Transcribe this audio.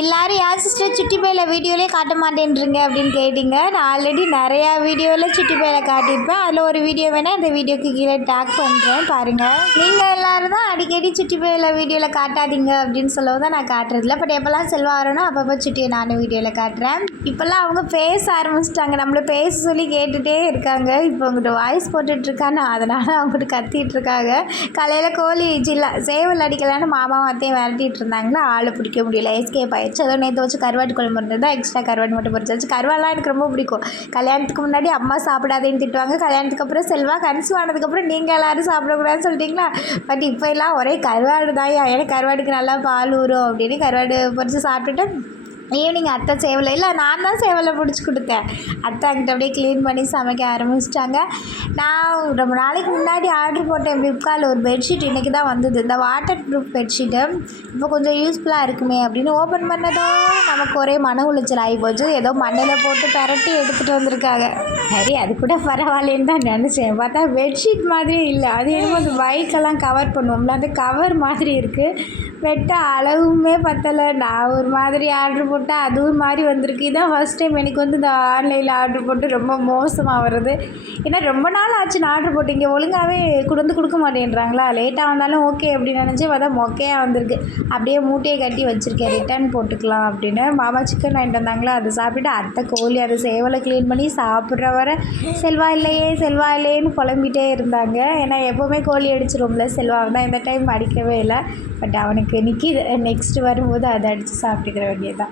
எல்லாரும் யார் சிஸ்டர் சுட்டி பையில வீடியோலேயே காட்ட மாட்டேன்றீங்க அப்படின்னு கேட்டிங்க. நான் ஆல்ரெடி நிறையா வீடியோவில் சுட்டி பையில காட்டியிருப்பேன். அதில் ஒரு வீடியோ வேணால் இந்த வீடியோக்கு கீழே டேக் பண்ணுறேன் பாருங்கள். நீங்கள் எல்லோரும் தான் அடிக்கடி சுட்டி பையில வீடியோவில் காட்டாதீங்க அப்படின்னு சொல்லவும் தான் நான் காட்டுறதில்ல. பட் எப்போல்லாம் செல்வா வரணும் அப்பப்போ சுட்டியை நானும் வீடியோவில் காட்டுறேன். இப்போல்லாம் அவங்க பேச ஆரம்பிச்சிட்டாங்க, நம்மளை பேச சொல்லி கேட்டுகிட்டே இருக்காங்க. இப்போ அவங்ககிட்ட வாய்ஸ் போட்டுட்ருக்கான்னு அதனால் அவங்ககிட்ட கத்திட்டு இருக்காங்க. காலையில் கோழி சேவல் அடிக்கலான்னு மாமாவும் அத்தையும் விரட்டிகிட்டு இருந்தாங்கன்னா ஆளை பிடிக்க முடியல, எஸ்கேப் ஆயிடுச்சு. அதோ நேற்று வச்சு கருவாட்டு குழம்பு இருந்தது தான், எக்ஸ்ட்ரா கருவாட்டு மட்டும் பொரிச்சாச்சு. கருவாலாம் எனக்கு ரொம்ப பிடிக்கும். கல்யாணத்துக்கு முன்னாடி அம்மா சாப்பிடாதேன்னு திட்டுவாங்க. கல்யாணத்துக்கு அப்புறம் செல்வா கன்சீவ் ஆனதுக்கப்புறம் நீங்கள் எல்லோரும் சாப்பிடக்கூடாதுன்னு சொல்லிட்டீங்களா. பட் இப்போ எல்லாம் ஒரே கருவாடு தான், எனக்கு கருவாடுக்கு நல்லா பால் ஊறும் அப்படின்னு கருவாடு பொரித்து சாப்பிட்டுட்டு ஈவினிங் அத்தை சேவலை இல்லை நான் தான் சேவலை பிடிச்சி கொடுத்தேன். அத்தை அங்கிட்ட அப்படியே க்ளீன் பண்ணி சமைக்க ஆரம்பிச்சிட்டாங்க. நான் ரொம்ப நாளைக்கு முன்னாடி ஆர்டர் போட்டேன் ஃப்ளிப்கார்ட்டில் ஒரு பெட்ஷீட், இன்றைக்கி தான் வந்தது. இந்த வாட்டர் ப்ரூஃப் பெட்ஷீட்டு இப்போ கொஞ்சம் யூஸ்ஃபுல்லாக இருக்குமே அப்படின்னு ஓப்பன் பண்ணதும் நமக்கு ஒரே மன உளைச்சல் ஆகி போச்சு. ஏதோ மண்ணில் போட்டு பரட்டி எடுத்துகிட்டு வந்திருக்காங்க. சரி அது கூட பரவாயில்லன்னு தான் நினச்சேன். பார்த்தா பெட்ஷீட் மாதிரி இல்லை, அது என்னமோ அந்த பைக்கெல்லாம் கவர் பண்ணுவோம்ல அந்த கவர் மாதிரி இருக்குது. வெட்ட அளவுமே பத்தலை. நான் ஒரு மாதிரி ஆர்டர் போட்டால் அதுவும் மாதிரி வந்திருக்கு. இதான் ஃபஸ்ட் டைம் எனக்கு வந்து இந்த ஆன்லைனில் ஆர்டர் போட்டு ரொம்ப மோசமாக வருது. ஏன்னா ரொம்ப நாள் ஆச்சு நான் ஆர்டர் போட்டு, இங்கே ஒழுங்காகவே கொடுக்க மாட்டேன்றாங்களா. லேட்டாக வந்தாலும் ஓகே அப்படின்னு நினச்சி பார்த்தா மொக்கையாக வந்திருக்கு. அப்படியே மூட்டையை கட்டி வச்சுருக்கேன், ரிட்டர்ன் போட்டுக்கலாம் அப்படின்னு. மாமா சிக்கன் வாங்கிட்டு வந்தாங்களா, அதை சாப்பிட்டு அத்தை கோழி அதை சேவலை க்ளீன் பண்ணி சாப்பிட்ற வர செல்வா இல்லையேன்னு புலம்பிகிட்டே இருந்தாங்க. ஏன்னா எப்போவுமே கோழி அடிச்சிருவோம்ல, செல்வாவை தான் இந்த டைம் அடிக்கவே இல்லை. பட் அவனுக்கு நிற்கிது, நெக்ஸ்ட்டு வரும்போது அதை அடித்து சாப்பிட்டுக்கிற வேண்டியது தான்.